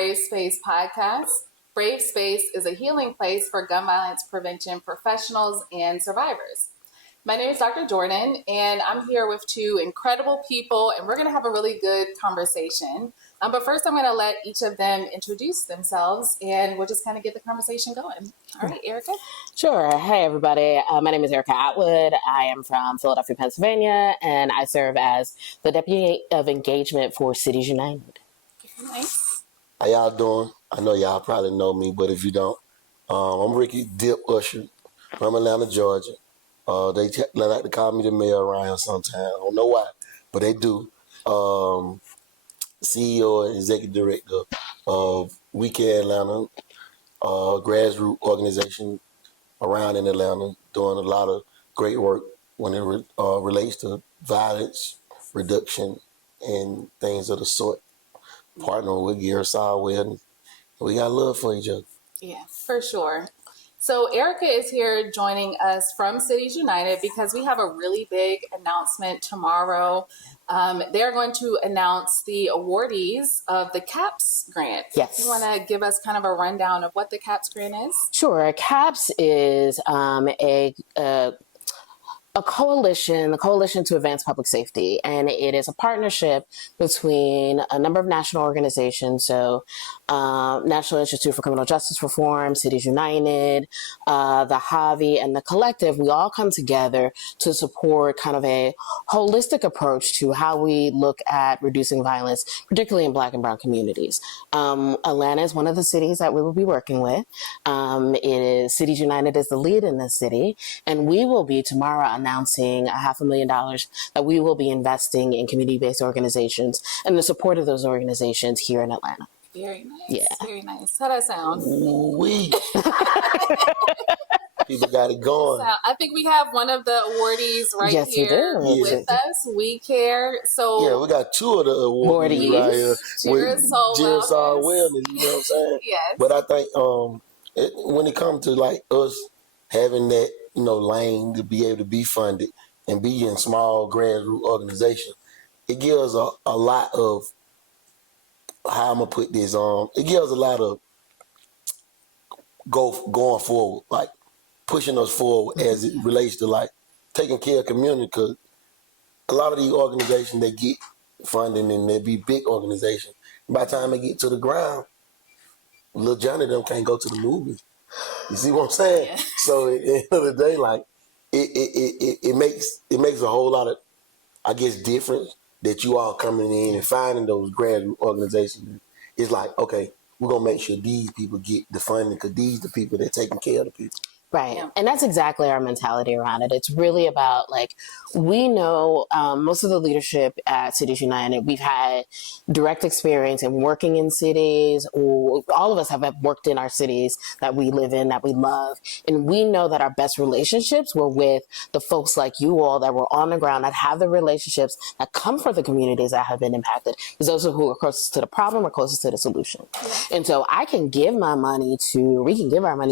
Brave Space podcast. Brave Space is a healing place for gun violence prevention professionals and survivors. My name is Dr. Jordan, and I'm here with two incredible people, and we're going to have a really good conversation. But first, I'm going to let each of them introduce themselves, and we'll just kind of get the conversation going. All right, Erica? Sure. Hey, everybody. My name is Erica Atwood. I am from Philadelphia, Pennsylvania, and I serve as the Deputy of Engagement for Cities United. Nice. How y'all doing? I know y'all probably know me, but if you don't, I'm Ricky Dip Usher from Atlanta, Georgia. They like to call me the mayor around here sometimes. I don't know why, but they do. CEO and Executive Director of Wii Care Atlanta, grassroots organization around in Atlanta, doing a lot of great work when it relates to violence reduction and things of the sort. Partnering with Girassol Wellness. We got love for each other. Yeah, for sure. So Erica is here joining us from Cities United because we have a really big announcement tomorrow. They're going to announce the awardees of the CAPS grant. Yes. You want to give us kind of a rundown of what the CAPS grant is? Sure. CAPS is a coalition, the Coalition to Advance Public Safety, and it is a partnership between a number of national organizations, so National Institute for Criminal Justice Reform, Cities United, the H.O.P.E, and the Collective. We all come together to support kind of a holistic approach to how we look at reducing violence, particularly in Black and Brown communities. Atlanta is one of the cities that we will be working with. Cities United is the lead in this city, and we will be tomorrow announcing $500,000 that we will be investing in community-based organizations and the support of those organizations here in Atlanta. Very nice. Yeah. Very nice. How'd that sound? Ooh-wee. People got it going. I think we have one of the awardees right Yes, here we do. with us. Wii Care. So Yeah, we got two of the awardees right here. Girassol Wellness, you know what I'm saying? Yes. But I think when it comes to like us having that, lane to be able to be funded and be in small grassroots organizations, it gives a lot of, how I'm going to put this on, it gives a lot of going forward, like pushing us forward as it relates to like taking care of community, because a lot of these organizations, they get funding and they be big organizations. By the time they get to the ground, little Johnny them can't go to the movies. You see what I'm saying? Yeah. So at the end of the day, like it makes a whole lot of, I guess, difference that you all coming in and finding those grassroots organizations. It's like, okay, we're gonna make sure these people get the funding because these the people that taking care of the people. Right. Yeah. And that's exactly our mentality around it. It's really about, like, we know most of the leadership at Cities United, we've had direct experience in working in cities, or all of us have worked in our cities that we live in, that we love. And we know that our best relationships were with the folks like you all that were on the ground, that have the relationships that come from the communities that have been impacted. Because those are who are closest to the problem or closest to the solution. Yeah. And so we can give our money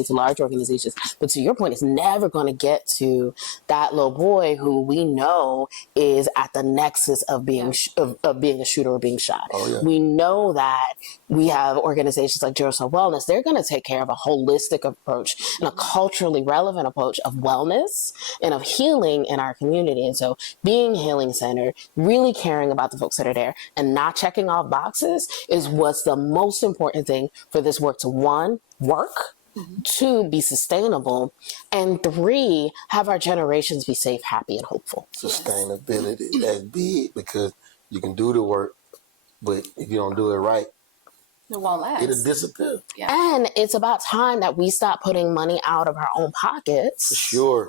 to large organizations, but to your point, it's never going to get to that little boy who we know is at the nexus of being of being a shooter or being shot. Oh, yeah. We know that we have organizations like Girassol Wellness. They're going to take care of a holistic approach and a culturally relevant approach of wellness and of healing in our community. And so being healing centered, really caring about the folks that are there and not checking off boxes is what's the most important thing for this work to, one, work, two, be sustainable, and three, have our generations be safe, happy, and hopeful. Sustainability, that's big, because you can do the work, but if you don't do it right, it won't last. It'll disappear. Yeah. And it's about time that we stop putting money out of our own pockets. For sure.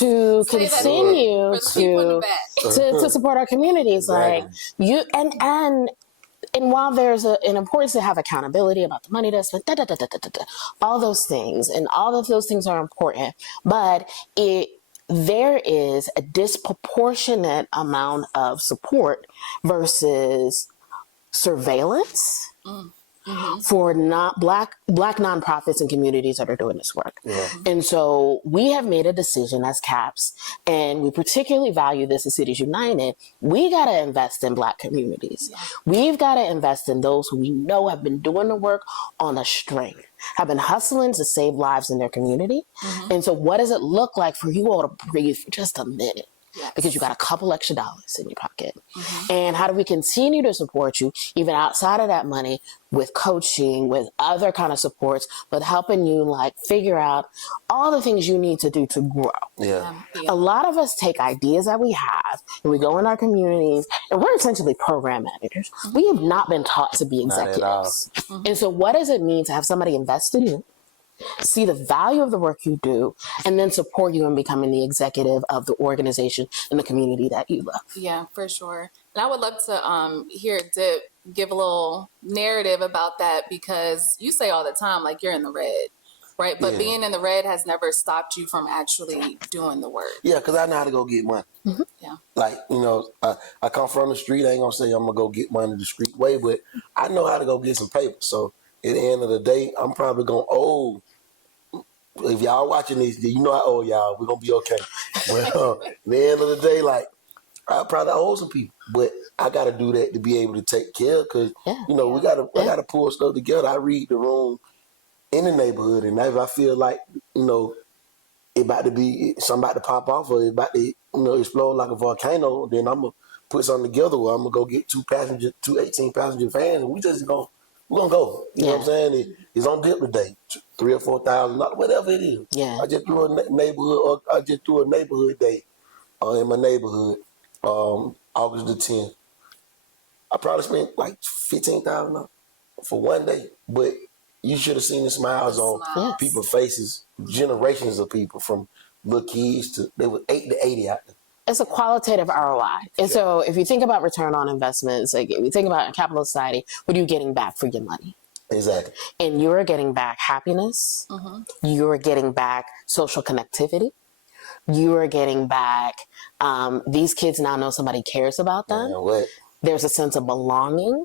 To continue to support our communities. Exactly. Like and while there's an importance to have accountability about the money that's spent, all those things, and all of those things are important, but there is a disproportionate amount of support versus surveillance for not black nonprofits and communities that are doing this work. Yeah. And so we have made a decision as CAPS, and we particularly value this as Cities United. We got to invest in Black communities. We've got to invest in those who we know have been doing the work on a string, have been hustling to save lives in their community. And so what does it look like for you all to breathe for just a minute? Because you got a couple extra dollars in your pocket. And how do we continue to support you even outside of that money with coaching, with other kind of supports, but helping you like figure out all the things you need to do to grow. A lot of us take ideas that we have and we go in our communities and we're essentially program managers. We have not been taught to be executives. And so what does it mean to have somebody invest in you, see the value of the work you do, and then support you in becoming the executive of the organization and the community that you love? Yeah, for sure. And I would love to hear Dip give a little narrative about that, because you say all the time, like, you're in the red, right? But being in the red has never stopped you from actually doing the work. Yeah, because I know how to go get money. Yeah. Like, you know, I come from the street. I ain't going to say I'm going to go get money the street way, but I know how to go get some paper. So at the end of the day, I'm probably going to owe. If y'all watching these, you know I owe y'all. We're going to be okay. But at the end of the day, like, I probably owe some people. But I got to do that to be able to take care, because, you know, I got to pull stuff together. I read the room in the neighborhood, and if I feel like, you know, it about to be, something about to pop off, or it about to, you know, explode like a volcano, then I'm going to put something together where I'm going to go get two 18-passenger vans, and we're going to go. You know what I'm saying? It's on dip today, $3,000 or $4,000, whatever it is. I just threw a neighborhood day in my neighborhood, August the 10th. I probably spent like $15,000 for one day, but you should have seen the smiles on people's faces. Generations of people, from little kids to, they were 8 to 80 out there. It's a qualitative ROI. And so if you think about return on investments, like if you think about a capitalist society, what are you getting back for your money? Exactly. And you're getting back happiness. You're getting back social connectivity. You're getting back, these kids now know somebody cares about them. There's a sense of belonging.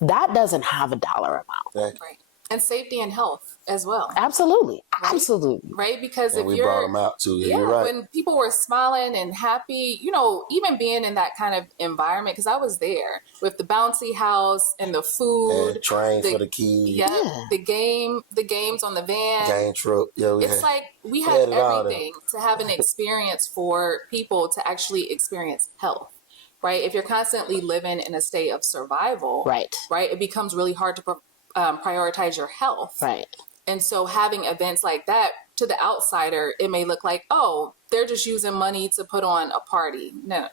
That doesn't have a dollar amount. Right. And safety and health as well. Absolutely. Right? Absolutely. Right? Because if we you're... brought them out too. Yeah, you're right. When people were smiling and happy, you know, even being in that kind of environment, because I was there with the bouncy house and the food. And train for the kids. The games on the van. Game truck. It's like we had everything to have an experience for people to actually experience health. Right? If you're constantly living in a state of survival, right, it becomes really hard to prioritize your health. Right. And so having events like that, to the outsider, it may look like, oh, they're just using money to put on a party. No,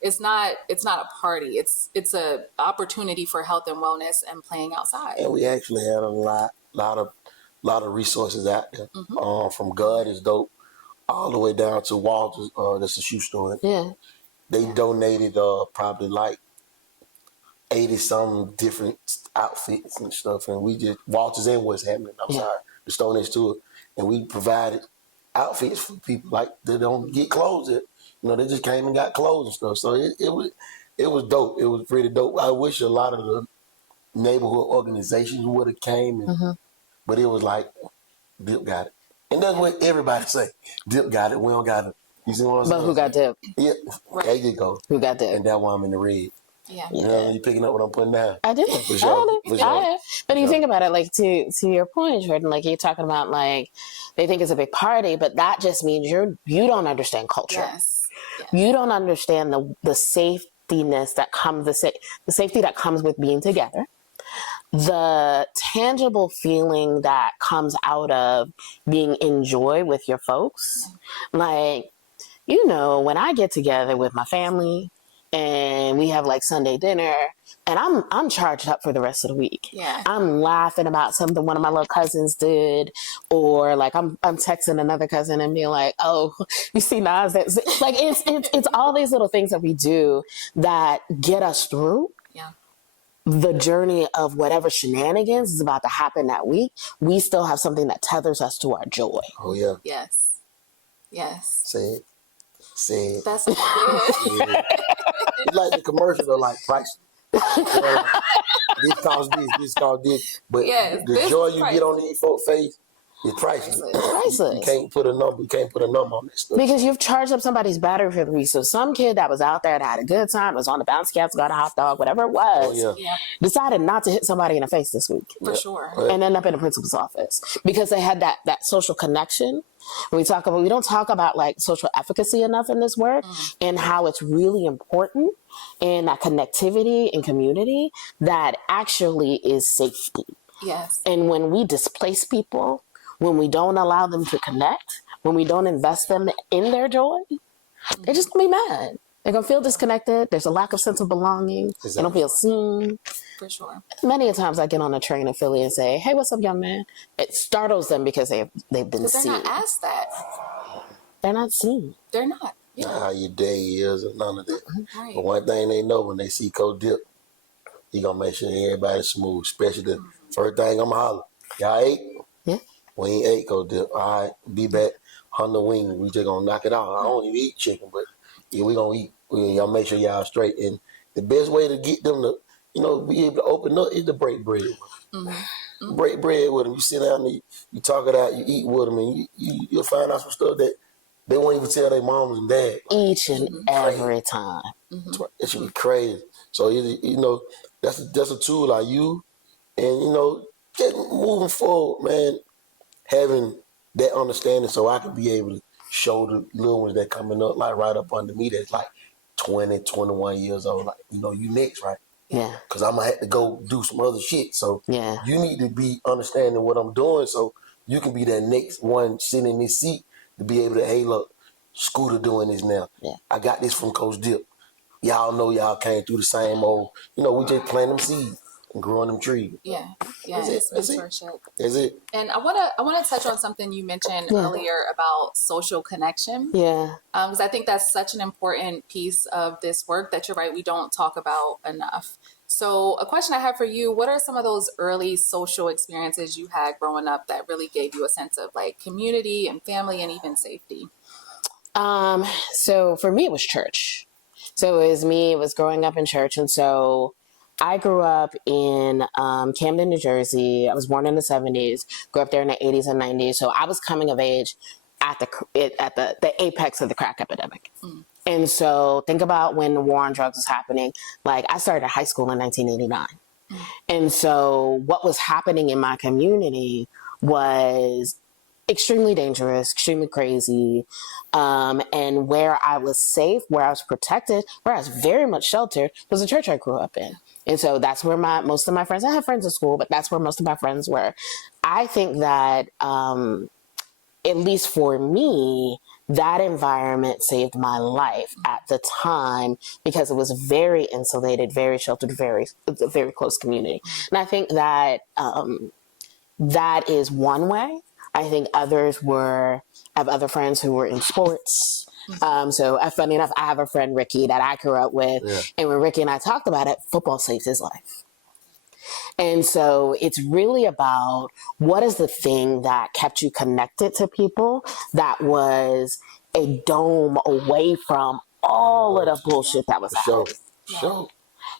it's not a party. It's a opportunity for health and wellness and playing outside. And we actually had a lot of resources out there. From God is Dope all the way down to Walters, that's a shoe store. They donated probably like 80-some different outfits and stuff, and we just, Walters and What's Happening, the store next to it, and we provided outfits for people like they don't get clothes yet. You know, they just came and got clothes and stuff. So it was dope. It was pretty dope. I wish a lot of the neighborhood organizations would have came, but it was like, Dip got it. And that's what everybody say. Dip got it. We don't got it. You see what I'm saying? But who got Dip? Yeah, there you go. Who got Dip? And that one I'm in the red. You know, you picking up what I'm putting down. I did. For sure. But you think about it, like to your point, Jordan, like you're talking about, like they think it's a big party, but that just means you don't understand culture. You don't understand the safetyness that comes, the safety that comes with being together, the tangible feeling that comes out of being in joy with your folks. Like, you know, when I get together with my family and we have like Sunday dinner, and I'm charged up for the rest of the week. I'm laughing about something one of my little cousins did, or like I'm texting another cousin and being like, "Oh, you see Nas?" Like it's all these little things that we do that get us through the journey of whatever shenanigans is about to happen that week. We still have something that tethers us to our joy. Oh yeah. Yes. Say it. That's what it is. It's like the commercials are like priceless. this cost this cost this. But Yes, the this joy is you get on priceless. these folks' face is priceless. Priceless. You Priceless. can't put a number. You can't put a number on that stuff. Because you've charged up somebody's battery for the week. So some kid that was out there that had a good time, was on the bouncy castle, got a hot dog, whatever it was, Yeah, decided not to hit somebody in the face this week. for sure. And end up in the principal's office because they had that social connection. We don't talk about like social efficacy enough in this work and how it's really important and that connectivity and community that actually is safety. Yes. And when we displace people, when we don't allow them to connect, when we don't invest them in their joy, they're just gonna be mad. They're gonna feel disconnected. There's a lack of sense of belonging. Exactly. They don't feel seen. For sure. Many a times I get on a train in Philly and say, "Hey, what's up, young man?" It startles them because they've been Because they're seen. not asked that. They're not seen. They're not. Yeah. Not how your day is or none of that. Right. But one thing they know when they see Coach Dip, he gonna make sure everybody's smooth. Especially the first thing I'm holler. Y'all ate? Yeah. We ain't ate, Coach Dip. All right, be back. 100 wings. We just gonna knock it out. I don't even eat chicken, but yeah, we gonna eat. Y'all make sure y'all straight. And the best way to get them to, be able to open up is to break bread with them. Break bread with them. You sit down and you talk it out, you eat with them, and you'll find out some stuff that they won't even tell their moms and dad. Each and every time. It should be crazy. So, that's a tool I use. And, just moving forward, man, having that understanding so I can be able to show the little ones that coming up, like right up under me, that's like 20, 21 years old, like, you next, right? Yeah. Because I'm going to have to go do some other shit. So Yeah. you need to be understanding what I'm doing so you can be that next one sitting in this seat to be able to, hey, look, Scooter doing this now. Yeah. I got this from Coach Dip. Y'all know y'all came through the same old, we just planting them seeds and growing them trees. Yeah. That's Yes. it. Mentorship. That's it. And I wanna touch on something you mentioned earlier about social connection. Yeah. Because I think that's such an important piece of this work that you're right, we don't talk about enough. So a question I have for you, what are some of those early social experiences you had growing up that really gave you a sense of like community and family and even safety? So for me, it was church. So it was growing up in church. And so I grew up in Camden, New Jersey. I was born in the 70s, grew up there in the 80s and 90s. So I was coming of age at the apex of the crack epidemic. And so think about when the war on drugs was happening. Like I started high school in 1989. And so what was happening in my community was extremely dangerous, extremely crazy. And where I was safe, where I was protected, where I was very much sheltered was the church I grew up in. And so that's where most of my friends, I have friends in school, but that's where most of my friends were. I think that, at least for me, that environment saved my life at the time because it was very insulated, very sheltered, very close community. And I think that that is one way. I think I have other friends who were in sports. So funny enough, I have a friend, Ricky, that I grew up with. Yeah. And when Ricky and I talked about it, football saved his life. And so it's really about what is the thing that kept you connected to people that was a dome away from all of the bullshit that was happening. Sure.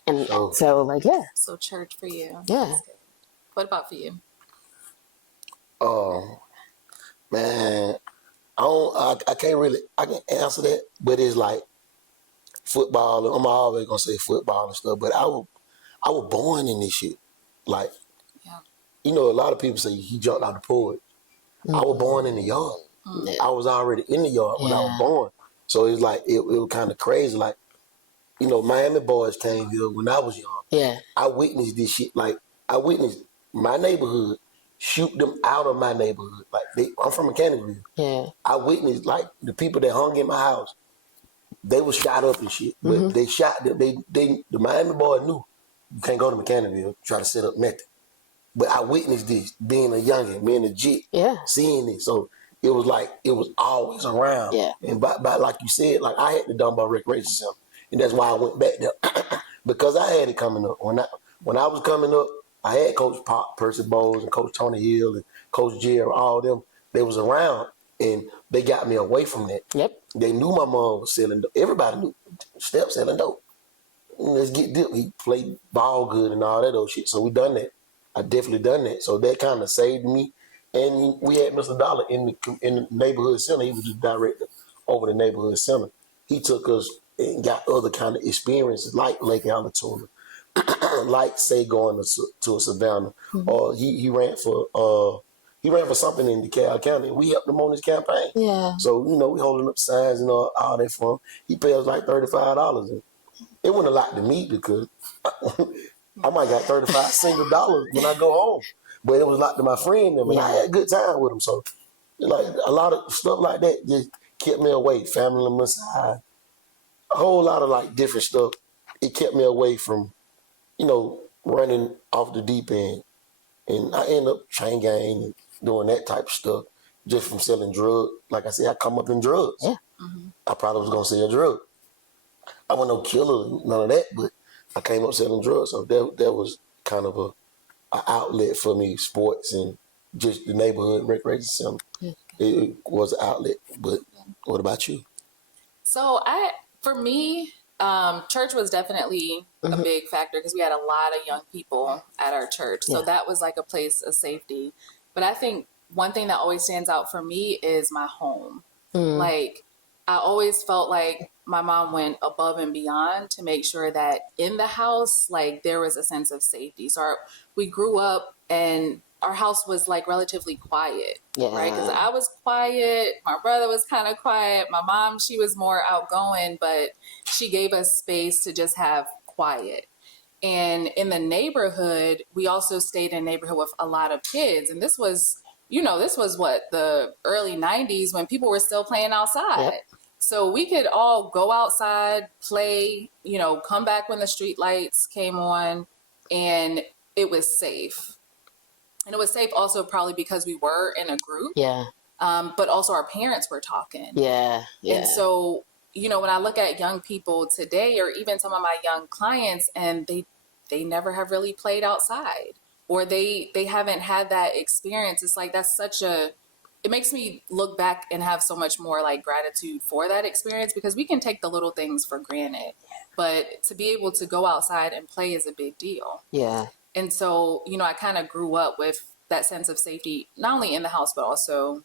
And so like, yeah. So church for you. Yeah. What about for you? Oh, man, I can answer that, but it's like football. I'm always gonna say football and stuff, but I was born in this shit. Like, a lot of people say he jumped out the pool. I was born in the yard. I was already in the yard when I was born. So it's like, it was kind of crazy. Like, Miami boys came here when I was young. Yeah. I witnessed this shit. Like, I witnessed my neighborhood shoot them out of my neighborhood. Like, I'm from Mechanicsville. Yeah. I witnessed, like, the people that hung in my house, they was shot up and shit. But they shot them. The Miami boy knew you can't go to Mechanicsville, try to set up nothing. But I witnessed this, being a youngin', being a jit, seeing this. So it was like, it was always around. Yeah. And by like you said, like I had the Dunbar Recreation Center. And that's why I went back there. Because I had it coming up. When I was coming up, I had Coach Pop, Percy Bowles, and Coach Tony Hill, and Coach Jerry, all of them. They was around, and they got me away from that. Yep. They knew my mom was selling dope. Everybody knew Steph selling dope. let's get deep. He played ball good and all that old shit. So we done that. I definitely done that. So that kind of saved me. And we had Mr. Dollar in the neighborhood center. He was the director over the neighborhood center. He took us and got other kind of experiences like Lake Alatoona, like say going to a Savannah, or he ran for something in DeKalb County. And we helped him on his campaign. Yeah. So we holding up signs and all that for him. He paid us like $35. It wasn't a lot to me because I might got $35 when I go home. But it was a lot to my friend and I had a good time with him. So like a lot of stuff like that just kept me away. Family on my side, a whole lot of like different stuff. It kept me away from, running off the deep end. And I end up chain gang and doing that type of stuff just from selling drugs. Like I said, I come up in drugs. Yeah. I probably was going to sell drugs. I wasn't no killer, none of that, but I came up selling drugs. So that was kind of an outlet for me, sports and just the neighborhood recreation center. Yeah. It was an outlet. But what about you? So for me, church was definitely a big factor because we had a lot of young people at our church. So that was like a place of safety. But I think one thing that always stands out for me is my home. Like, I always felt like my mom went above and beyond to make sure that in the house, like, there was a sense of safety. So we grew up and our house was like relatively quiet, right? Because I was quiet. My brother was kind of quiet. My mom, she was more outgoing, but she gave us space to just have quiet. And in the neighborhood, we also stayed in a neighborhood with a lot of kids. And this was what, the early 90s when people were still playing outside. Yep. So we could all go outside, play, come back when the street lights came on, and it was safe. And it was safe also probably because we were in a group. Yeah. But also our parents were talking. Yeah. And so, when I look at young people today, or even some of my young clients, and they never have really played outside, or they haven't had that experience. It's like, it makes me look back and have so much more like gratitude for that experience, because we can take the little things for granted, but to be able to go outside and play is a big deal. Yeah. And so, I kind of grew up with that sense of safety, not only in the house, but also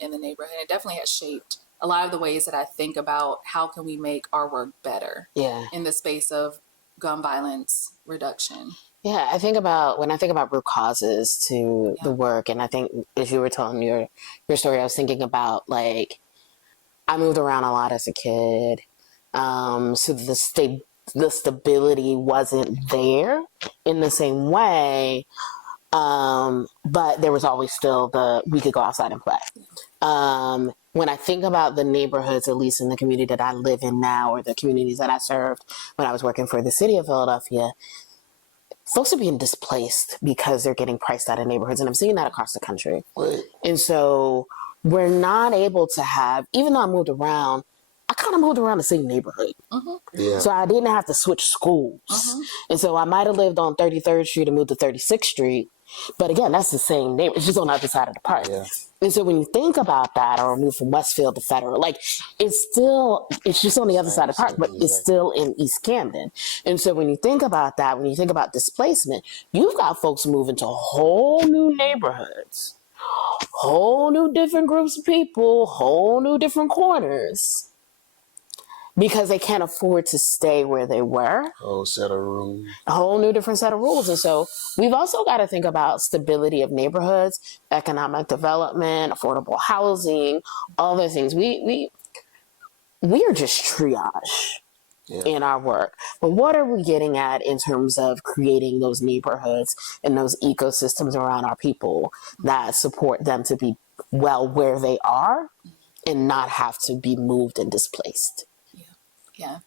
in the neighborhood. It definitely has shaped a lot of the ways that I think about how can we make our work better in the space of gun violence reduction. Yeah, when I think about root causes to the work, and I think as you were telling your story, I was thinking about, like, I moved around a lot as a kid. So the stability wasn't there in the same way. But there was always still we could go outside and play. When I think about the neighborhoods, at least in the community that I live in now, or the communities that I served when I was working for the city of Philadelphia, folks are being displaced because they're getting priced out of neighborhoods. And I'm seeing that across the country. Right. And so we're not able to have, even though I moved around, I kind of moved around the same neighborhood. Yeah. So I didn't have to switch schools. And so I might have lived on 33rd Street and moved to 36th Street. But again, that's the same neighborhood. It's just on the other side of the park. Yeah. And so when you think about that, or move from Westfield to Federal, like, it's just on the other side of the park, but it's still in East Camden. And so when you think about that, when you think about displacement, you've got folks moving to whole new neighborhoods, whole new different groups of people, whole new different corners, because they can't afford to stay where they were. Whole set of rules. A whole new different set of rules. And so we've also got to think about stability of neighborhoods, economic development, affordable housing, all those things. We are just triage in our work. But what are we getting at in terms of creating those neighborhoods and those ecosystems around our people that support them to be well where they are and not have to be moved and displaced? Yeah,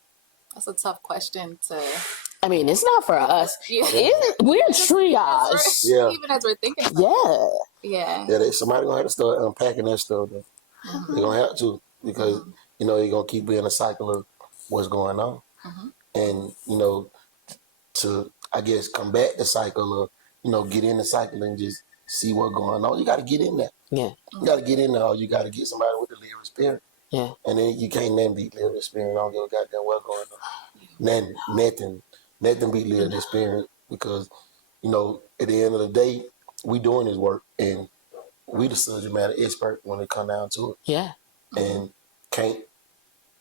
that's a tough question to. I mean, it's not for us. Yeah. We're triage. Even as we're thinking about it. Somebody gonna have to start unpacking that stuff. They're gonna have to, because you're gonna keep being a cycle of what's going on, and to, I guess, combat the cycle of get in the cycle and just see what's going on. You got to get in there. Yeah, you got to get in there, or you got to get somebody with the living spirit. Yeah. And then you can't then beat living experience. I don't give a goddamn what's going on. Nothing beat lived experience because, at the end of the day, we doing this work and we the subject matter expert when it come down to it. Yeah. And can't,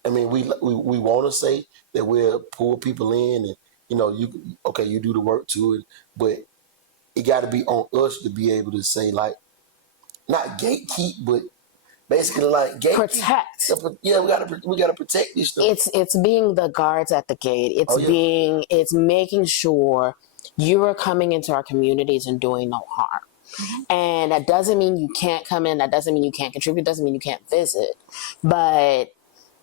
we want to say that we'll pull people in and, you do the work to it, but it got to be on us to be able to say, like, not gatekeep, but basically like gatekeep. Protect. Yeah, we gotta protect this stuff. It's being the guards at the gate. It's making sure you are coming into our communities and doing no harm. And that doesn't mean you can't come in. That doesn't mean you can't contribute. Doesn't mean you can't visit. But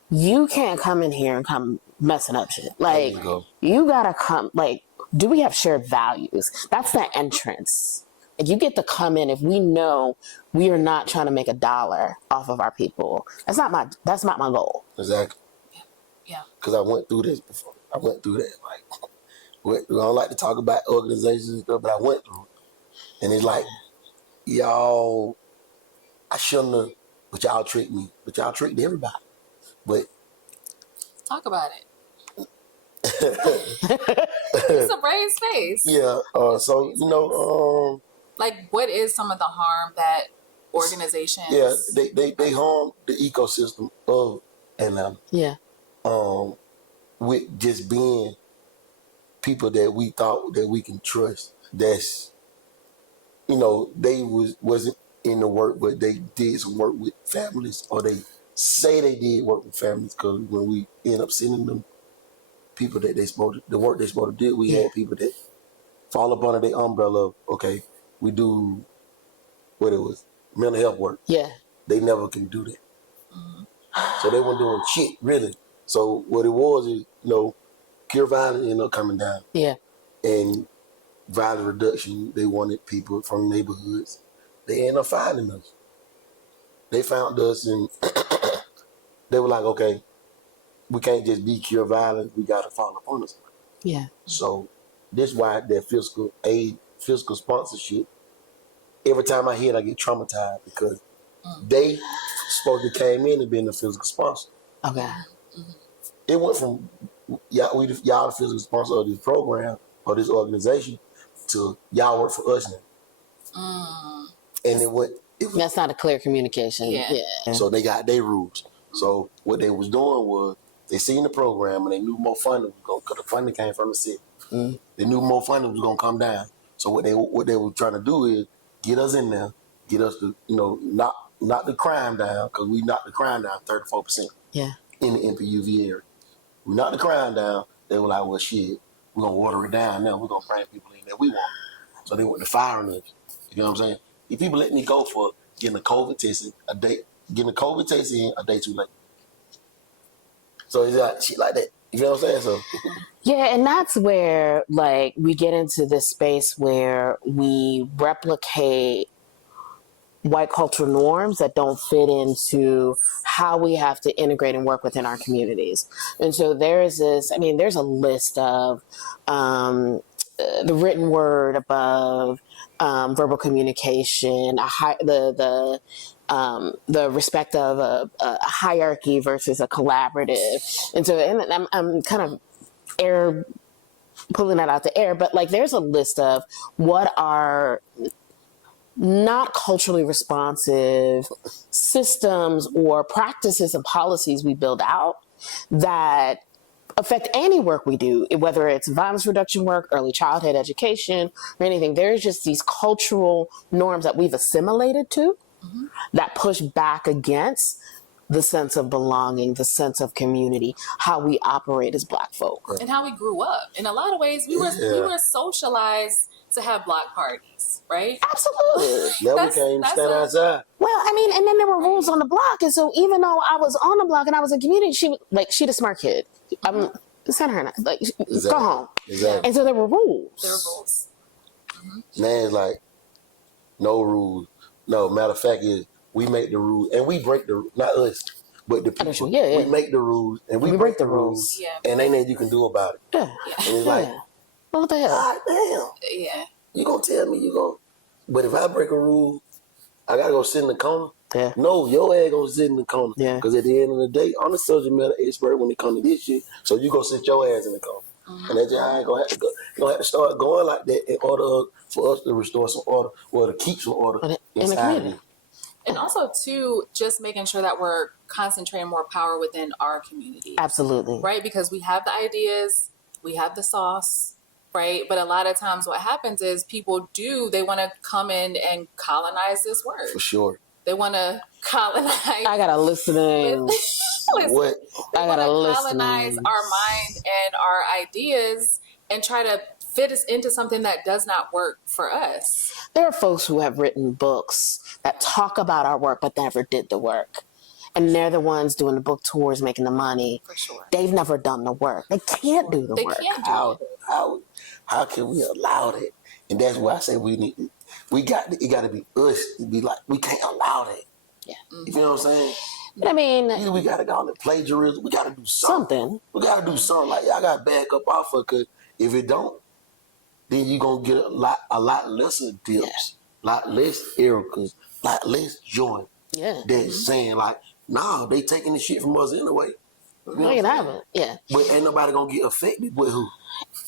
you can't come in here and come messing up shit. Like, you gotta come, like, do we have shared values? That's the entrance. Like, you get to come in if we know we are not trying to make $1 off of our people. That's not my goal. Exactly. Yeah. Because I went through this before. I went through that. Like, I don't like to talk about organizations and stuff, but I went through it. And it's like, y'all, I shouldn't have, but y'all tricked me. But y'all tricked everybody. But talk about it. It's a brave space. Yeah. So like, what is some of the harm that organizations? Yeah, they harm the ecosystem of Atlanta. Yeah. With just being people that we thought that we can trust. That's, they wasn't in the work, but they did some work with families, or they say they did work with families, because when we end up sending them people that the work they're supposed to do, we had people that fall up under the umbrella of, okay, we do what it was, mental health work. Yeah. They never can do that. So they weren't doing shit, really. So what it was is, pure violence ended up coming down. Yeah. And violence reduction, they wanted people from neighborhoods. They ended up finding us. They found us and they were like, okay, we can't just be cure violence, we got to fall upon us. Yeah. So this is why that fiscal aid, fiscal sponsorship, every time I hear it, I get traumatized, because they supposed to came in and been the physical sponsor. Okay. It went from y'all the physical sponsor of this program or this organization to y'all work for us now. And that's not a clear communication. Yeah. So they got their rules. So what they was doing was they seen the program and they knew more funding was going, because the funding came from the city. They knew more funding was gonna come down. So what they were trying to do is get us in there, get us to knock the crime down, because we knocked the crime down 34%. Yeah. In the MPUV area. We knocked the crime down. They were like, well, shit, we're going to water it down now. We're going to bring people in that we want. So they went to firing us. You know what I'm saying? If people let me go for getting a COVID test in a day too late. So it's like shit like that. You know what I'm saying? So yeah, and that's where, like, we get into this space where we replicate white cultural norms that don't fit into how we have to integrate and work within our communities. And so there's a list of the written word above, verbal communication, the respect of a hierarchy versus a collaborative. And so, and I'm kind of pulling that out the air, but like, there's a list of what are not culturally responsive systems or practices and policies we build out that affect any work we do, whether it's violence reduction work, early childhood education, or anything. There's just these cultural norms that we've assimilated to that push back against the sense of belonging, the sense of community, how we operate as Black folk. And how we grew up. In a lot of ways, we were socialized to have block parties, right? Absolutely. Now we can't even stand outside. Well, I mean, and then there were rules on the block. And so even though I was on the block and I was in community, she the smart kid. Send her, like, exactly. Go home. Exactly. And so there were rules. There were rules. Now it's like, no rules. No, matter of fact is, we make the rules and we break the rules. Not us, but the people. Yeah. We make the rules and we break the rules. Yeah. And ain't nothing you can do about it. Yeah. And it's like, what the hell? God damn. Yeah. You gonna tell me you gonna... But if I break a rule, I gotta go sit in the corner. Yeah. No, your ass gonna sit in the corner. Yeah. Because at the end of the day, I'm the subject matter expert when it comes to this shit. So you gonna sit your ass in the corner. And that's just how I gonna have to go. You gonna have to start going like that in order for us to restore some order, or to keep some order in the inside of community. it. And also, too, just making sure that we're concentrating more power within our community. Absolutely. Right? Because we have the ideas, we have the sauce, right? But a lot of times what happens is people they want to come in and colonize this word. For sure. They want to colonize. I got a listening. What? They I want got to a colonize listening. our mind and our ideas and try to fit us into something that does not work for us. There are folks who have written books that talk about our work but never did the work. And they're the ones doing the book tours, making the money. For sure. They've never done the work. They can't do the They work. can't do it. How can we allow that? And that's why I say it got to be us to be like, we can't allow that. Yeah. You know what I'm saying? I mean, Either we got to go on the plagiarism. We got to do something. We got to do something. Like, y'all got to back up off of it, because if it don't, then you're going to get a lot lesser dips, a lot less Ericas, a lot less joy. Yeah. That's saying, like, nah, they taking the shit from us anyway. You know we can have it. Yeah. But ain't nobody going to get affected with who?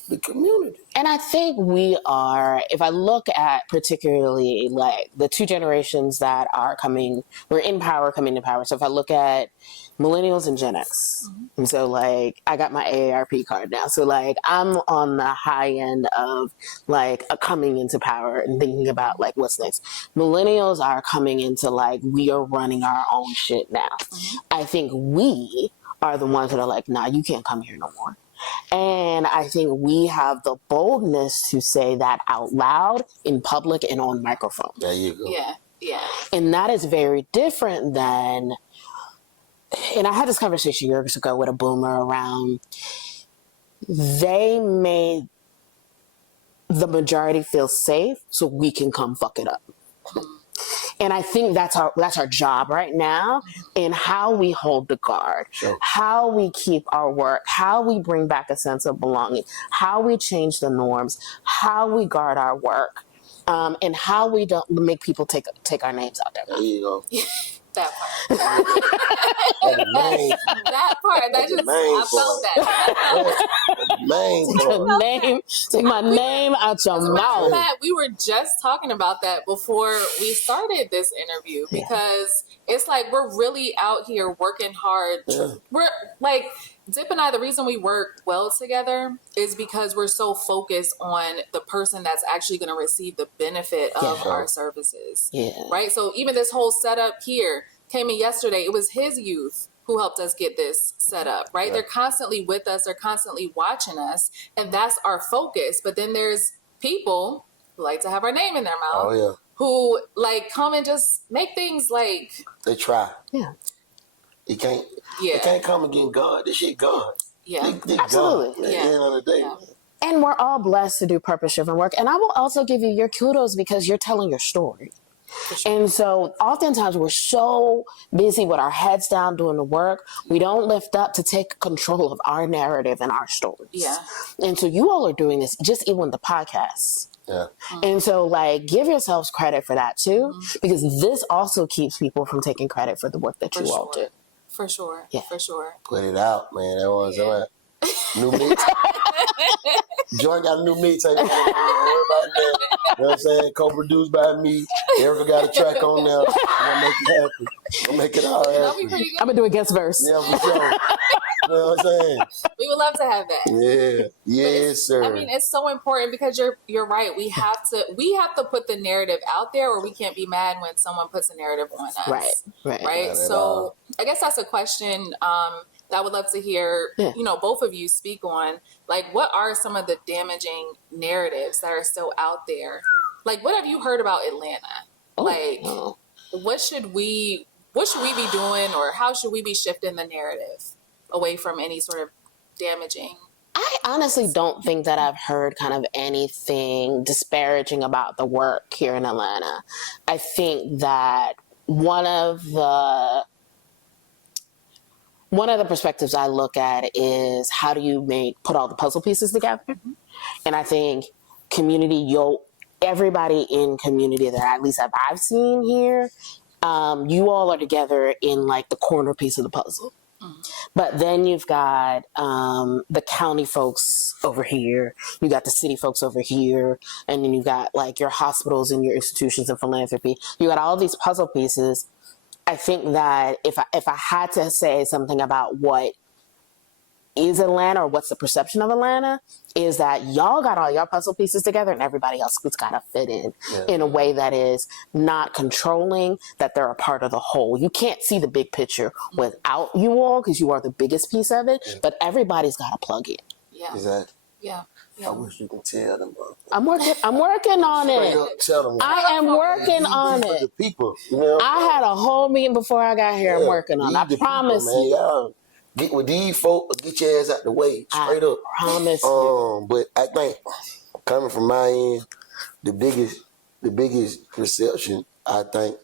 The community. And I think we are, if I look at particularly like the two generations that are coming to power. So if I look at millennials and Gen X, and so like I got my AARP card now. So like I'm on the high end of like a coming into power and thinking about like what's next. Millennials are coming into like we are running our own shit now. I think we are the ones that are like, nah, you can't come here no more. And I think we have the boldness to say that out loud in public and on microphone. There you go. Yeah, yeah. And that is very different than, and I had this conversation years ago with a boomer around, they made the majority feel safe so we can come fuck it up. And I think that's our job right now, in how we hold the guard, how we keep our work, how we bring back a sense of belonging, how we change the norms, how we guard our work, and how we don't make people take our names out there. There you go. That part. That part. That just, I felt that. Take my name out your mouth. We were just talking about that before we started this interview, because it's like we're really out here working hard. Yeah. We're like, Dip and I, the reason we work well together is because we're so focused on the person that's actually going to receive the benefit of our services. Yeah. Right? So even this whole setup here came in yesterday. It was his youth who helped us get this set up, right? They're constantly with us. They're constantly watching us. And that's our focus. But then there's people who like to have our name in their mouth. Who like come and just make things like... They try. Yeah. You can't come against God. This shit God. Yeah. Absolutely. God, at the end of the day. Yeah. And we're all blessed to do purpose-driven work. And I will also give you your kudos because you're telling your story. Sure. And so oftentimes we're so busy with our heads down doing the work, we don't lift up to take control of our narrative and our stories. Yeah. And so you all are doing this just even the podcasts. Yeah. And so like give yourselves credit for that too, because this also keeps people from taking credit for the work that you all do. For sure. Yeah. For sure. Put it out, man. That was new mix. Jordan got a new mix. Don't worry about that. You know what I'm saying? Co-produced by me. Erica got a track on there. I'm gonna make it happen. I'm gonna make it all happen. I'm gonna do a guest verse. Yeah, for sure. You know what I'm saying? We would love to have that. Yeah. Yes, sir. I mean, it's so important because you're right. We have to put the narrative out there, or we can't be mad when someone puts a narrative on us. Right. So I guess that's a question that I would love to hear, both of you speak on. Like, what are some of the damaging narratives that are still out there? Like, what have you heard about Atlanta? What should we be doing, or how should we be shifting the narrative away from any sort of damaging? I honestly don't think that I've heard kind of anything disparaging about the work here in Atlanta. I think that one of the perspectives I look at is how do you put all the puzzle pieces together? Mm-hmm. And I think everybody in community that at least I've seen here you all are together in like the corner piece of the puzzle. But then you've got the county folks over here, you got the city folks over here, and then you got like your hospitals and your institutions and philanthropy. You got all these puzzle pieces. I think that if I had to say something about what is Atlanta or what's the perception of Atlanta, is that y'all got all your puzzle pieces together and everybody else has got to fit in a way that is not controlling, that they're a part of the whole. You can't see the big picture without you all because you are the biggest piece of it, but everybody's got to plug in. Yeah. Exactly. Yeah. I wish you could tell them. I'm working on it. Tell them. I am working on For the it. people, you know. I had a whole meeting before I got here. I'm working on it. I promise people, man. you. Y'all get with these folks, get your ass out the way, straight up. Promise you. But I think coming from my end, the biggest reception, I think,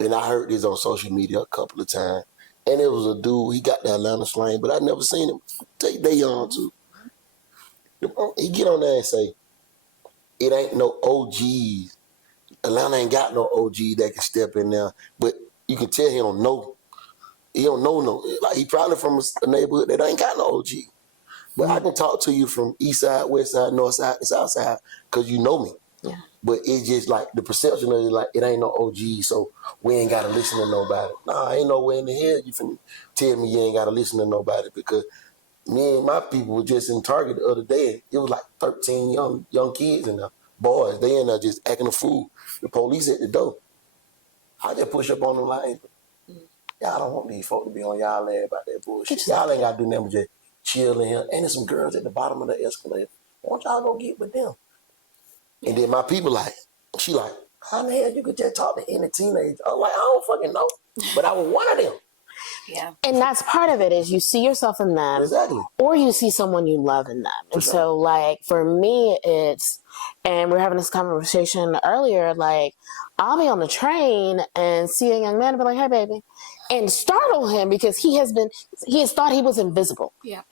and I heard this on social media a couple of times, and it was a dude, he got the Atlanta slang, but I never seen him. They young too. He get on there and say, it ain't no OGs. Atlanta ain't got no OG that can step in there, but you can tell he don't know. He don't know no. Like, he probably from a neighborhood that ain't got no OG. But I can talk to you from east side, west side, north side, and south side, because you know me. Yeah. But it's just like the perception of it, like it ain't no OG, so we ain't gotta listen to nobody. Nah, ain't no way in the hell you can tell me you ain't gotta listen to nobody, because me and my people were just in Target the other day. It was like 13 young kids in there, boys. They in there just acting a fool. The police at the door. I just push up on them like, y'all don't want these folk to be on y'all land about that bullshit. Y'all ain't gotta do nothing but just chill in here. And there's some girls at the bottom of the escalator. Why don't y'all go get with them? And then my people like, she like, how the hell you could just talk to any teenager? I'm like, I don't fucking know. But I was one of them. Yeah. And that's part of it, is you see yourself in them. Exactly. Or you see someone you love in them. And so, like, for me, it's, and we are having this conversation earlier, like, I'll be on the train and see a young man and be like, hey, baby, and startle him because he has thought he was invisible. Yeah.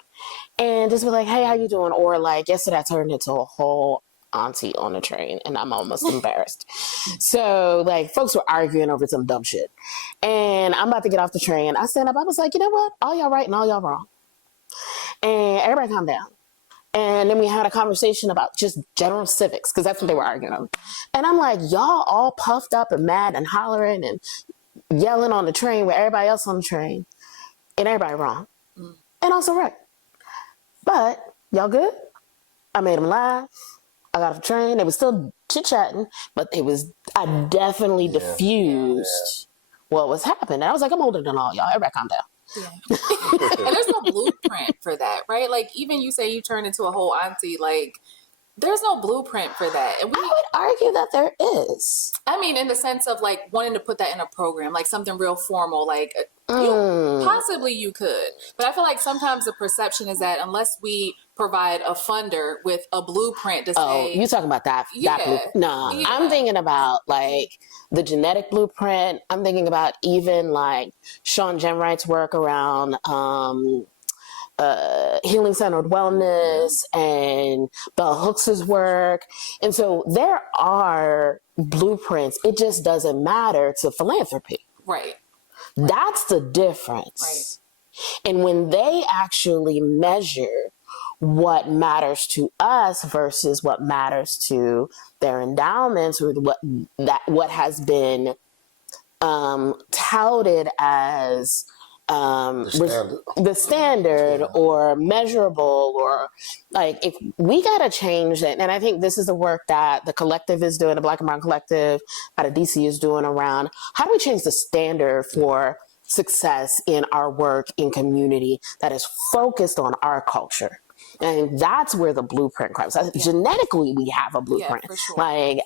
And just be like, hey, how you doing? Or like, yesterday I turned into a whole auntie on the train and I'm almost embarrassed. So like, folks were arguing over some dumb shit. And I'm about to get off the train. I stand up, I was like, you know what? All y'all right and all y'all wrong. And everybody calm down. And then we had a conversation about just general civics, because that's what they were arguing over. And I'm like, y'all all puffed up and mad and hollering and yelling on the train with everybody else on the train. And everybody wrong. And also right. But y'all good? I made them laugh. I got off the train. They was still chit-chatting, but I definitely diffused what was happening. I was like, I'm older than all y'all. Everybody calm down. Yeah. And there's no blueprint for that, right? Like, even you say you turn into a whole auntie, like, there's no blueprint for that. And I would argue that there is. I mean, in the sense of like wanting to put that in a program, like something real formal, like possibly you could. But I feel like sometimes the perception is that unless we provide a funder with a blueprint to say... Oh, you talking about that blueprint. No, Yeah. I'm thinking about like the genetic blueprint. I'm thinking about even like Sean Jenwright's work around healing centered wellness and Bell Hooks' work. And so there are blueprints. It just doesn't matter to philanthropy. Right. That's the difference. Right. And when they actually measure what matters to us versus what matters to their endowments, or what has been touted as the standard or measurable, or like, if we got to change it. And I think this is the work that the collective is doing, the Black and Brown Collective out of DC is doing around how do we change the standard for success in our work in community that is focused on our culture. And that's where the blueprint comes. Genetically, we have a blueprint. Yeah, for sure. Like,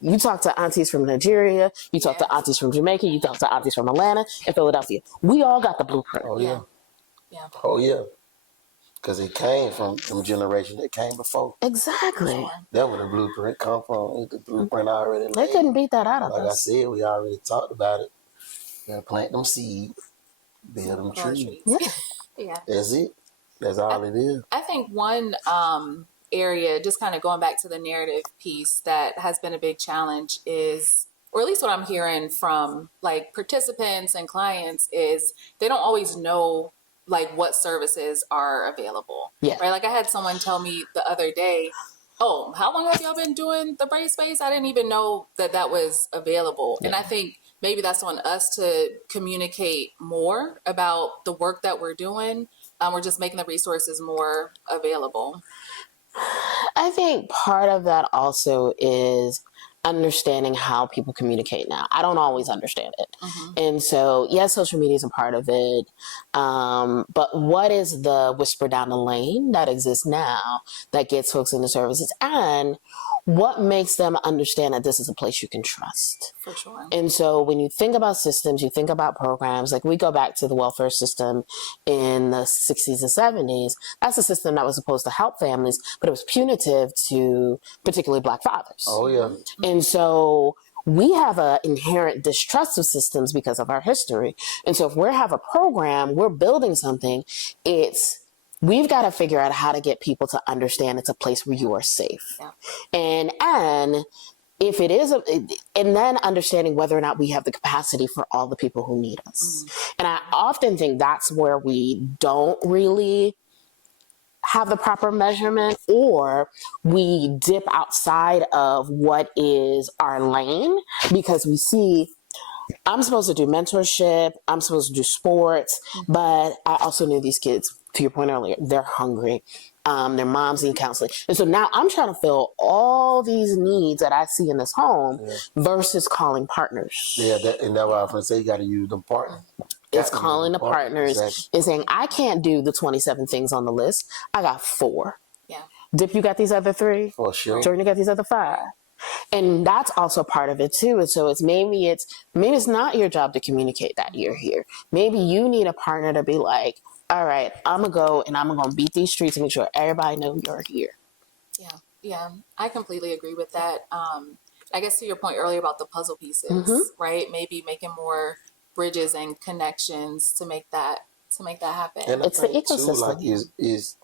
you talk to aunties from Nigeria, you talk to aunties from Jamaica, you talk to aunties from Atlanta and Philadelphia. We all got the blueprint. Oh, yeah. Yeah. Oh, yeah. Because it came from generation that came before. Exactly. That's where the blueprint come from. The blueprint already laid. They couldn't beat that out of us. Like I said, we already talked about it. You gotta plant them seeds, build them trees. Yeah. That's it. That's all it is. I think one area, just kind of going back to the narrative piece, that has been a big challenge is or at least what I'm hearing from like participants and clients, is they don't always know like what services are available. Yeah. Right. Like I had someone tell me the other day, oh, how long have y'all been doing the brave space? I didn't even know that that was available. Yeah. And I think maybe that's on us to communicate more about the work that we're doing. We're just making the resources more available. I think part of that also is understanding how people communicate now. I don't always understand it. And so, yes, social media is a part of it. But what is the whisper down the lane that exists now that gets folks into services? And what makes them understand that this is a place you can trust? For sure. And so when you think about systems, you think about programs, like we go back to the welfare system in the 60s and 70s. That's a system that was supposed to help families, but it was punitive to particularly Black fathers. Oh, yeah. And so we have an inherent distrust of systems because of our history. And so if we have a program, we're building something, we've got to figure out how to get people to understand it's a place where you are safe. Yeah. And if it is, and then understanding whether or not we have the capacity for all the people who need us. And I often think that's where we don't really have the proper measurement, or we dip outside of what is our lane because we see I'm supposed to do mentorship, I'm supposed to do sports, but I also knew these kids, to your point earlier, they're hungry. Their moms need counseling. And so now I'm trying to fill all these needs that I see in this home versus calling partners. Yeah, and that's why I was going to say you got to use them partners. It's calling the partners exactly. and saying, I can't do the 27 things on the list. I got 4. Yeah. Dip, you got these other 3? For sure. Jordan, you got these other 5. And that's also part of it too. And so maybe it's not your job to communicate that you're here. Maybe you need a partner to be like, all right, I'm going to go and I'm going to beat these streets and make sure everybody knows you're here. Yeah. Yeah. I completely agree with that. I guess to your point earlier about the puzzle pieces, right? Maybe making more bridges and connections to make that happen. And It's the ecosystem. too, like, is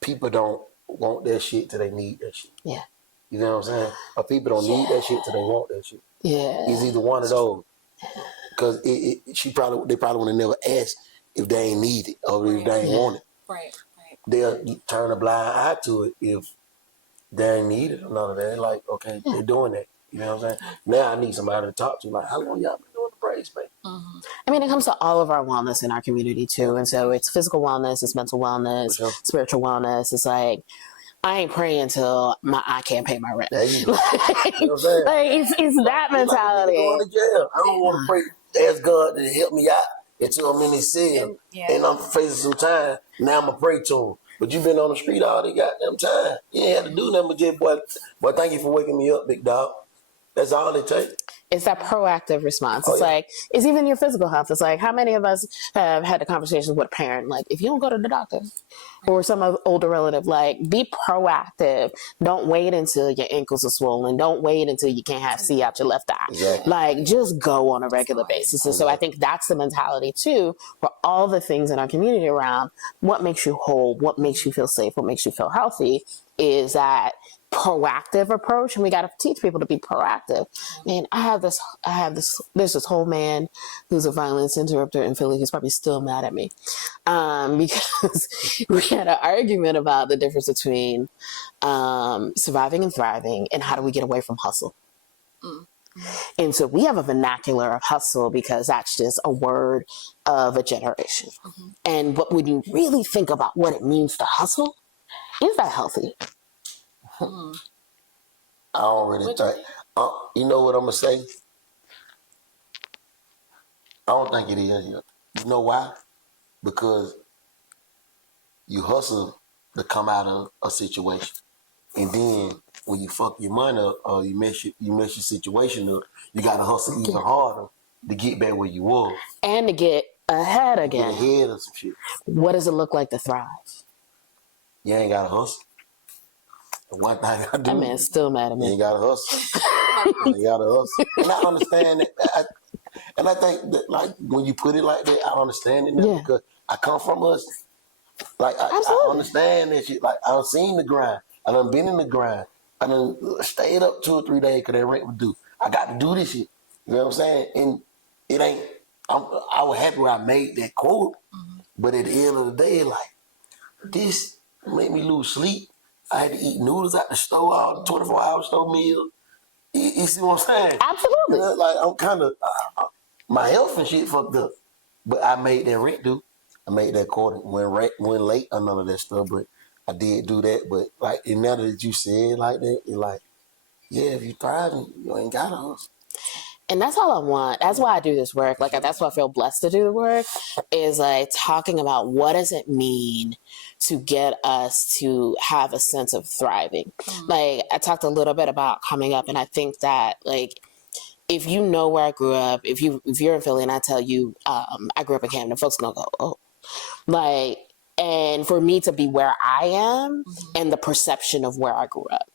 people don't want that shit till they need that shit. Yeah. You know what I'm saying? Or people don't need that shit till they want that shit. Yeah. It's either one of those. Because they probably would have never asked if they ain't need it or if they ain't want it. Right. They'll turn a blind eye to it if they ain't need it or none of that. They're like, okay, they're doing that. You know what I'm saying? Now I need somebody to talk to. Like, how long y'all been doing the braids, baby? I mean, it comes to all of our wellness in our community too. And so it's physical wellness, it's mental wellness, For sure. spiritual wellness. It's like, I ain't praying until I can't pay my rent. There you go. You know what I'm saying? Like, it's that mentality. Like going to jail. I don't want to pray, ask God to help me out until I'm in his cell and I'm facing some time. Now I'm going to pray to him. But you've been on the street all the goddamn time. You ain't had to do nothing but just, boy, thank you for waking me up, big dog. That's all it takes. It's that proactive response. It's like, it's even your physical health. It's like, how many of us have had the conversations with a parent, like, if you don't go to the doctor or some older relative, like, be proactive. Don't wait until your ankles are swollen. Don't wait until you can't see out your left eye. Exactly. Like, just go on a regular basis. And so I think that's the mentality too, for all the things in our community around what makes you whole, what makes you feel safe, what makes you feel healthy, is that proactive approach. And we got to teach people to be proactive. And there's this whole man who's a violence interrupter in Philly who's probably still mad at me because we had an argument about the difference between surviving and thriving and how do we get away from hustle. And so we have a vernacular of hustle because that's just a word of a generation. And when you really think about what it means to hustle, is that healthy? I don't really think. You know what I'm going to say? I don't think it is. You know why? Because you hustle to come out of a situation. And then when you fuck your money up or you mess your situation up, you got to hustle even harder to get back where you were. And to get ahead again. Get ahead of some shit. What does it look like to thrive? You ain't got to hustle. The one thing I do. That man's still mad at You me. ain't got to hustle. You got to hustle. And I understand that. And I think that, like, when you put it like that, I understand it now because I come from us. Like, I understand that shit. Like, I've seen the grind. I done been in the grind. I done stayed up 2 or 3 days because that rent was due. I got to do this shit. You know what I'm saying? And it ain't. I was happy when I made that quote, but at the end of the day, like this made me lose sleep. I had to eat noodles at the store, all the 24-hour store meal. You see what I'm saying? Absolutely. And like I'm kind of my health and shit fucked up, but I made that rent do. I made that quarter. Went late on none of that stuff, but I did do that. But like, and now that you said like that, you're like, yeah, if you thriving, you ain't got us. And that's all I want. That's why I do this work. Like, that's why I feel blessed to do the work, is like talking about what does it mean to get us to have a sense of thriving. Like, I talked a little bit about coming up, and I think that, like, if you know where I grew up, if you're in Philly and I tell you I grew up in Camden, folks gonna go, oh. Like, and for me to be where I am and the perception of where I grew up.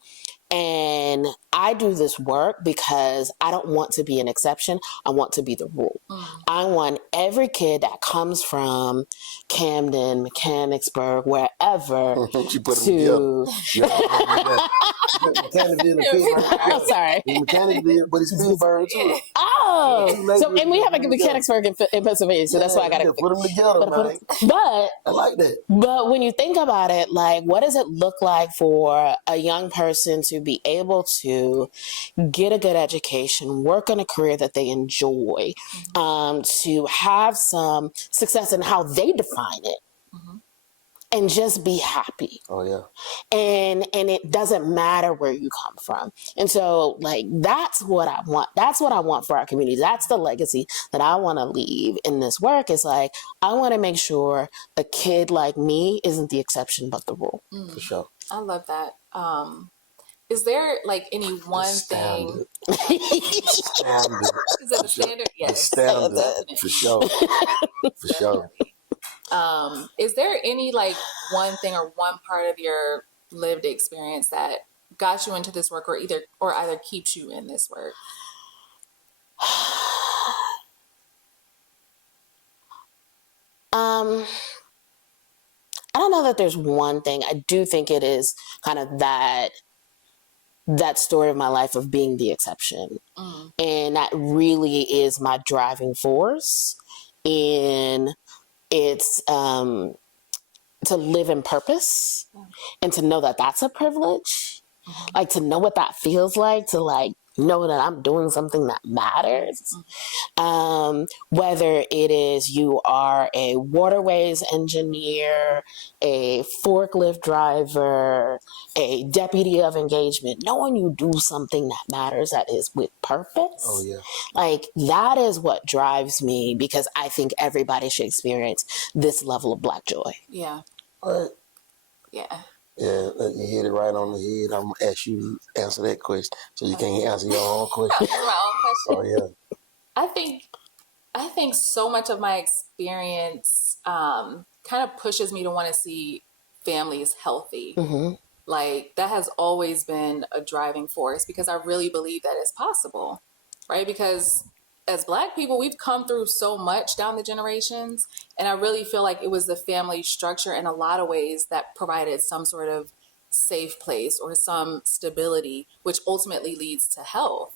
And I do this work because I don't want to be an exception. I want to be the rule. I want every kid that comes from Camden, Mechanicsburg, wherever She put them to... Mechanicsville and Pittsburgh. I'm sorry. Mechanicsville, but it's Pittsburgh too. Oh, so and we have a Mechanicsburg in Pennsylvania, so that's why I got to put them together, man. But I like that. But when you think about it, like, what does it look like for a young person to be able to get a good education, work in a career that they enjoy, to have some success in how they define it, and just be happy? Oh yeah. And it doesn't matter where you come from. And so, like, that's what I want. That's what I want for our community. That's the legacy that I want to leave in this work. Is like, I want to make sure a kid like me isn't the exception but the rule. For sure. I love that. Is there like any one thing? Standard. Is it the standard? Yes. Standard. For sure. For sure. Is there any like one thing or one part of your lived experience that got you into this work, or either keeps you in this work? I don't know that there's one thing. I do think it is kind of that story of my life of being the exception. And that really is my driving force in it's to live in purpose and to know that that's a privilege. Like, to know what that feels like, to like know that I'm doing something that matters. Whether it is you are a waterways engineer, a forklift driver, a deputy of engagement, knowing you do something that matters, that is with purpose. Oh yeah. Like, that is what drives me, because I think everybody should experience this level of Black joy. Yeah. What? Yeah. Yeah, you hit it right on the head. I'm gonna ask you to answer that question, so you can't answer your own question. My own question. Oh yeah. I think so much of my experience kind of pushes me to want to see families healthy. Like, that has always been a driving force, because I really believe that it's possible, right? Because as Black people, we've come through so much down the generations, and I really feel like it was the family structure in a lot of ways that provided some sort of safe place or some stability, which ultimately leads to health,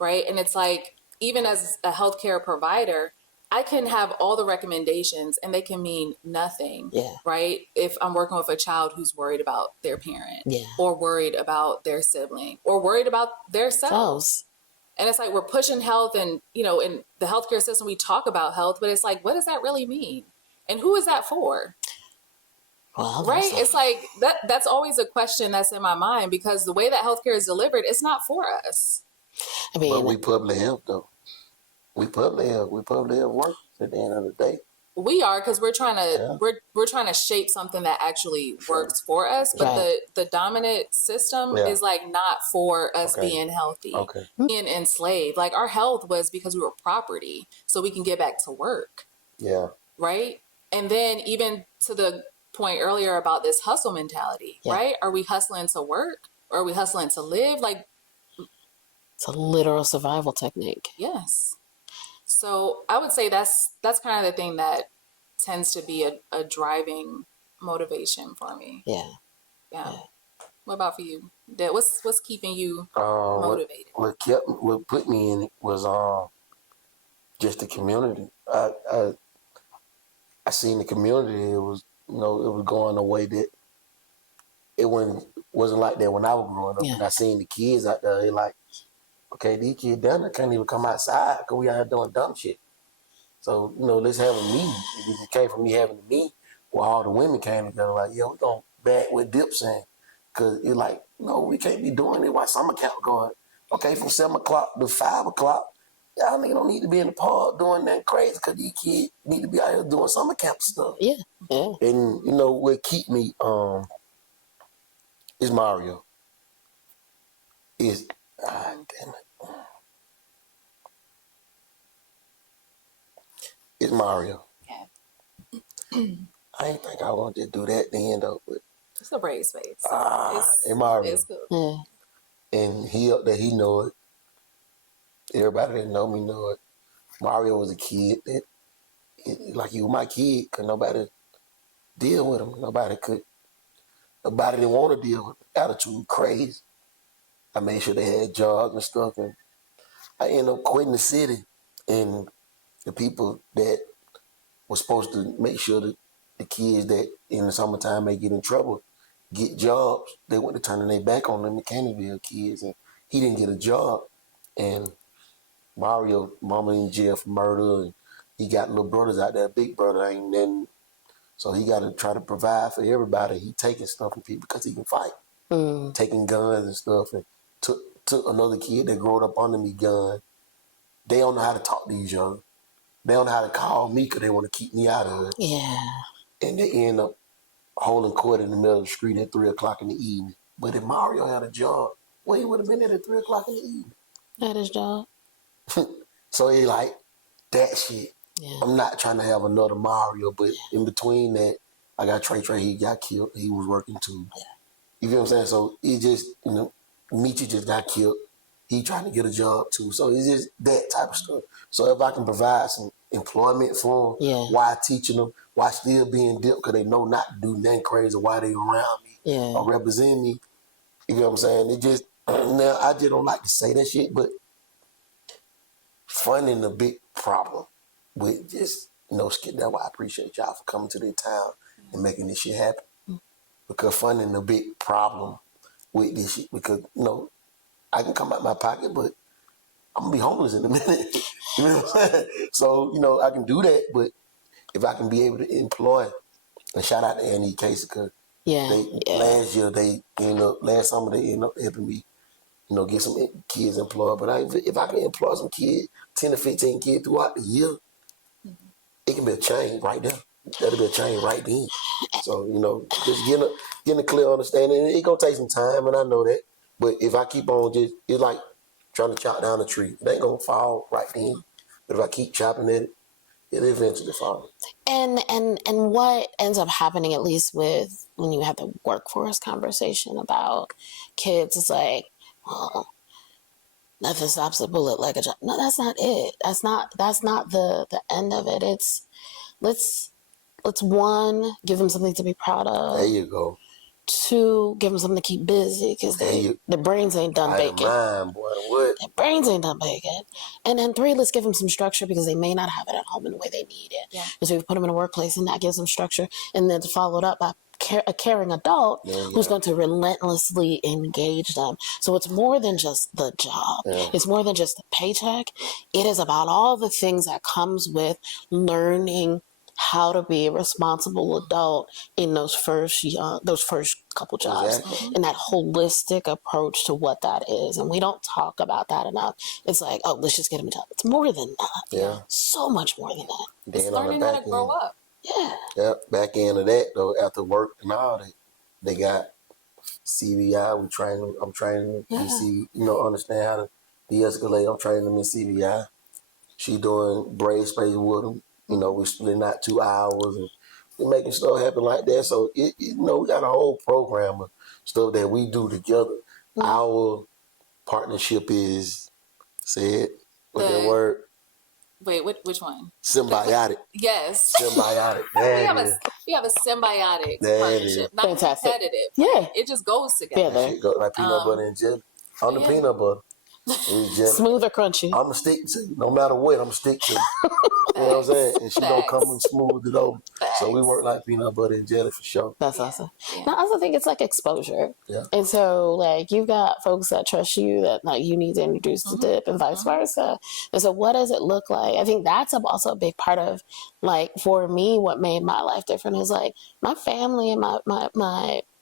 right? And it's like, even as a healthcare provider, I can have all the recommendations and they can mean nothing, right? If I'm working with a child who's worried about their parent, or worried about their sibling, or worried about their selves. And it's like, we're pushing health, and, in the healthcare system, we talk about health, but it's like, what does that really mean? And who is that for? Well, right? It's like, that's always a question that's in my mind, because the way that healthcare is delivered, it's not for us. I mean, but we public health though. We public health work at the end of the day. We are, because we're trying to we're trying to shape something that actually works for us, but the dominant system is like not for us being healthy, being enslaved. Like, our health was because we were property, so we can get back to work. Yeah. Right. And then even to the point earlier about this hustle mentality, right? Are we hustling to work, or are we hustling to live? Like, it's a literal survival technique. Yes. So I would say that's kind of the thing that tends to be a driving motivation for me. Yeah. What about for you? What's keeping you What, motivated? what put me in it was just the community. I seen the community. It was it was going a way that it wasn't like that when I was growing up. Yeah. And I seen the kids out there. They like, okay, these kids down there can't even come outside because we out here doing dumb shit. So let's have a meeting. It came from me having a meeting where all the women came together. Like, yo, we gonna back what Dip saying, because it's like, no, we can't be doing it. Why summer camp going? Okay, from 7 o'clock to 5 o'clock. Y'all niggas don't need to be in the park doing that crazy because these kids need to be out here doing summer camp stuff. Yeah. And what keep me is Mario. Is damn it. It's Mario. Okay. I ain't think I wanted to do that then though, but It's a brave space. it's Mario. It's cool. Yeah. And he up there, he know it. Everybody that know me know it. Mario was a kid that, like he was my kid, cause nobody deal with him. Nobody didn't want to deal with him. Attitude crazy. I made sure they had jobs and stuff, and I ended up quitting the city. And the people that was supposed to make sure that the kids that in the summertime may get in trouble get jobs, they went to turning their back on the Mechanicsville kids, and he didn't get a job. And Mario, mama in jail for murder, and he got little brothers out there. Big brother ain't nothing, so he got to try to provide for everybody. He taking stuff from people because he can fight, taking guns and stuff, and took another kid that grew up under me gun. They don't know how to talk to these young. They don't know how to call me because they want to keep me out of it. Yeah. And they end up holding court in the middle of the street at 3 o'clock in the evening. But if Mario had a job, well, he would have been there at 3 o'clock in the evening. That is job. So he like, that shit. Yeah. I'm not trying to have another Mario, but in between that, I got Trey. He got killed. He was working too. Yeah. You feel what I'm saying? So it just, Michi just got killed. He trying to get a job too. So it's just that type of stuff. So if I can provide some employment for them, why teaching them, why still being dipped because they know not to do nothing crazy, why they around me or represent me. You know what I'm saying? It just, now I just don't like to say that shit, but funding a big problem with just, skip. That's why I appreciate y'all for coming to the town and making this shit happen. Because funding a big problem with this shit, because, I can come out my pocket, but I'm going to be homeless in a minute. You know what I'm saying? So, I can do that, but if I can be able to employ, and shout out to Annie Casey, because last year last summer they ended up helping me, get some kids employed. But if I can employ some kids, 10 to 15 kids throughout the year, it can be a change right there. That'll be a change right then. So, just getting a clear understanding. It's going to take some time, and I know that. But if I keep on it's like trying to chop down a tree. It ain't going to fall right then. But if I keep chopping at it, it'll eventually fall. And what ends up happening, at least with when you have the workforce conversation about kids, is like, well, nothing stops a bullet like a job. No, that's not it. That's not the end of it. It's let's one, give them something to be proud of. There you go. 2, give them something to keep busy because the brains ain't done baking. Their brains ain't done baking. And then 3, let's give them some structure because they may not have it at home in the way they need it. Yeah. So we put them in a workplace and that gives them structure, and then followed up by a caring adult who's going to relentlessly engage them. So it's more than just the job. Yeah. It's more than just the paycheck. It is about all the things that comes with learning how to be a responsible adult in those first couple jobs. Exactly. And that holistic approach to what that is. And we don't talk about that enough. It's like, oh, let's just get them a job. It's more than that. Yeah. So much more than that. It's learning how to grow up. Yeah. Yep. Back end of that though, after work and all that, they got CBI. I'm training them, understand how to de-escalate. I'm training them in CBI. She doing brave space with them. We're splitting out 2 hours and we're making stuff happen like that. So, we got a whole program of stuff that we do together. Our partnership is, say it with that word. Wait, which one? Symbiotic. Yes. Symbiotic. We have a symbiotic That partnership. is. Not Fantastic. competitive. Yeah. It just goes together. Yeah, That shit go like peanut butter and jelly. I'm the peanut butter. He's jelly. Smooth or crunchy? I'm a stick to you. No matter what, I'm a stick to you. You know what I'm saying? And she don't come and smooth it over. So we work like peanut butter and jelly for sure. That's awesome. Yeah. Now, I also think it's like exposure. Yeah. And so, like, you've got folks that trust you that, like, you need to introduce to dip and vice versa. And so, what does it look like? I think that's also a big part of, like, for me, what made my life different is, like, my family and my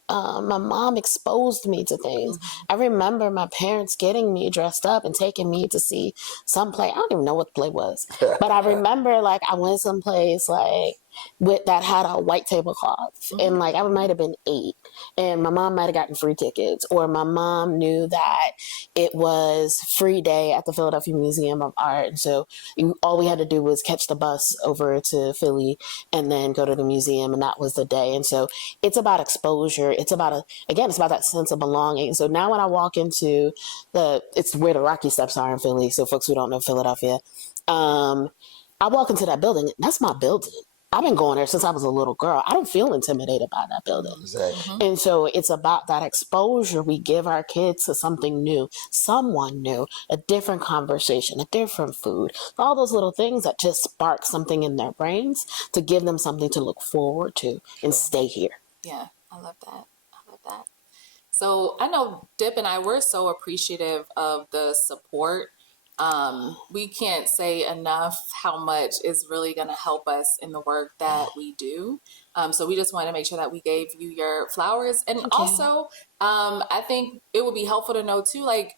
mom exposed me to things. I remember my parents getting me dressed up and taking me to see some play. I don't even know what the play was, but I remember like I went someplace like with that had a white tablecloth, and like I might have been 8, and my mom might have gotten free tickets, or my mom knew that it was free day at the Philadelphia Museum of Art, and so all we had to do was catch the bus over to Philly and then go to the museum, and that was the day. And so it's about exposure. It's about it's about that sense of belonging. So now when I walk into it's where the Rocky Steps are in Philly. So folks who don't know Philadelphia, I walk into that building. That's my building. I've been going there since I was a little girl. I don't feel intimidated by that building. Exactly. And so it's about that exposure we give our kids to something new, someone new, a different conversation, a different food, all those little things that just spark something in their brains to give them something to look forward to and stay here. Yeah, I love that. So I know Dip and I, we're so appreciative of the support. We can't say enough how much is really going to help us in the work that we do. So we just want to make sure that we gave you your flowers. And also, I think it would be helpful to know too, like,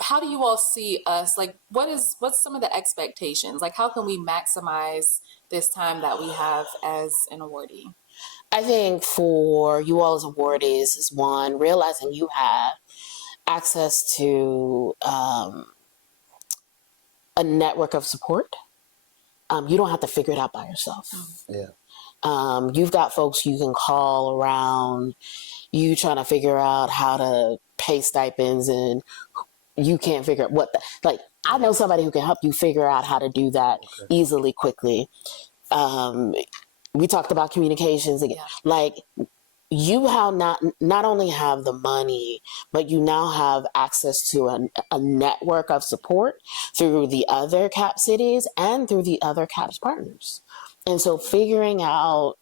how do you all see us? Like, what's some of the expectations? Like, how can we maximize this time that we have as an awardee? I think for you all as awardees is one, realizing you have access to a network of support. You don't have to figure it out by yourself. Yeah. You've got folks you can call around you trying to figure out how to pay stipends, and you can't figure out I know somebody who can help you figure out how to do that easily, quickly. We talked about communications again. Like, you have not only have the money, but you now have access to a network of support through the other CAP cities and through the other CAPS partners. And so figuring out,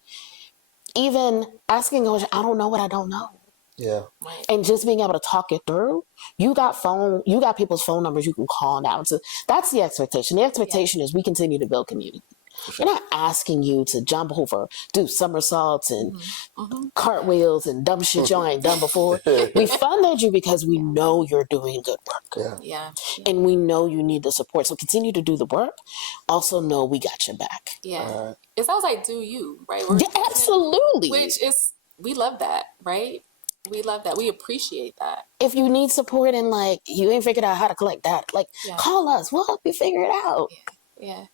even asking, I don't know what I don't know. Yeah. And just being able to talk it through. You got people's phone numbers you can call now. So that's the expectation. The expectation is we continue to build community. We're not asking you to jump over, do somersaults and cartwheels and dumb shit y'all ain't done before. We funded you because we know you're doing good work. Yeah. And we know you need the support. So continue to do the work. Also know we got your back. Yeah. It sounds like do you, right? Absolutely. Which is, we love that, right? We love that. We appreciate that. If you need support and like you ain't figured out how to collect that, like call us. We'll help you figure it out. Yeah.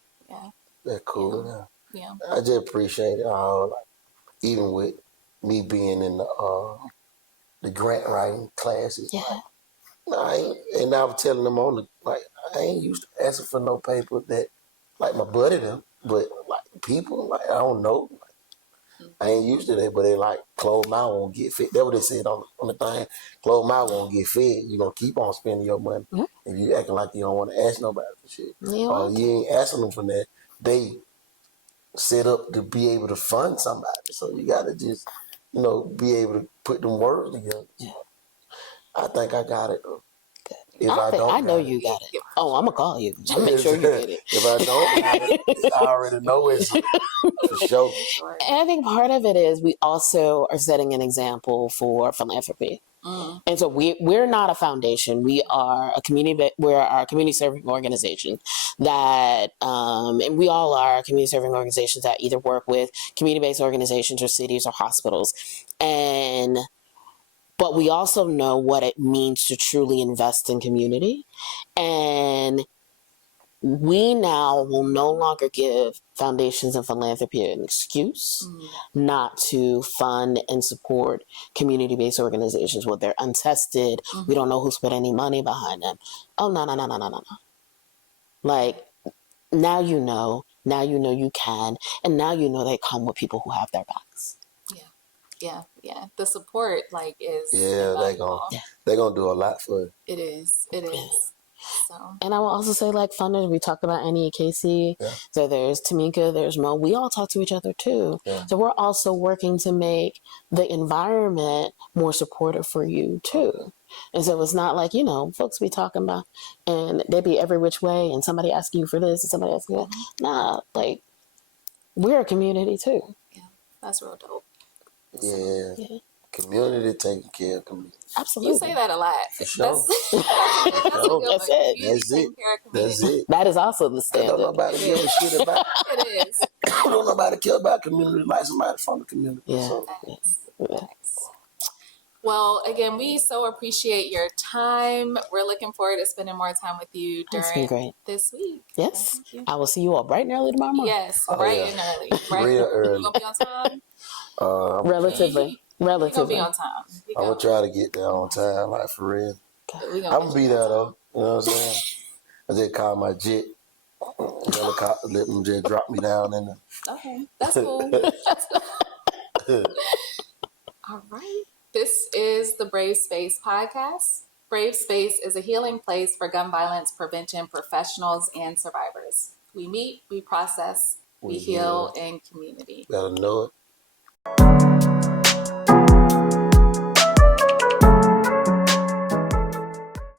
That's cool. Yeah. I just appreciate it all. Like, even with me being in the grant writing classes. Yeah. And I was telling them I ain't used to asking for no paper that like my buddy them, but like people, like I don't know. I ain't used to that, but they like closed mouth won't get fed. That's what they said on the thing. Closed mouth won't get fed. You gonna keep on spending your money. If you acting like you don't want to ask nobody for shit. Or you ain't asking them for that. They set up to be able to fund somebody. So you gotta just, be able to put them words together. Yeah. I think I got it. If I know you got it. Oh, I'm gonna call you. I'll make sure you get it. If I don't have it, I already know it's for sure. And I think part of it is we also are setting an example for philanthropy. And so we're not a foundation. We are a community. We're a community serving organization that, and we all are community serving organizations that either work with community-based organizations or cities or hospitals. But we also know what it means to truly invest in community. And we now will no longer give foundations and philanthropy an excuse not to fund and support community-based organizations. Well, they're untested. We don't know who's put any money behind them. Oh, no. Like, now you know you can, and now you know they come with people who have their backs. Yeah. The support is invaluable. They're gonna do a lot for you. It is. So. And I will also say, funders, we talked about Annie and Casey. Yeah. So there's Tamika, there's Mo. We all talk to each other too. Yeah. So we're also working to make the environment more supportive for you too. Okay. And so it's not like, folks be talking about and they be every which way and somebody asking you for this and somebody asking you that. Nah, we're a community too. Yeah, that's real dope. Yeah. Community taking care of community. Absolutely. You say that a lot. For sure. That's it. That's it. That is also the standard. Don't nobody give a shit about it. It is. Don't nobody care about community like somebody from the community. Yeah. So. Thanks. Well, again, we so appreciate your time. We're looking forward to spending more time with you during this week. Yes. I will see you all bright and early tomorrow morning. Yes, bright and early. Real early. You gonna be on time? Relatively. You gonna be on time. I'm gonna try to get there on time, for real. I'm gonna be there though. You know what I'm saying? I just call my jet. Helicopter, let them just drop me down in there. Okay, that's cool. All right. This is the Brave Space podcast. Brave Space is a healing place for gun violence prevention professionals and survivors. We meet, we process, we heal in community. Better know it.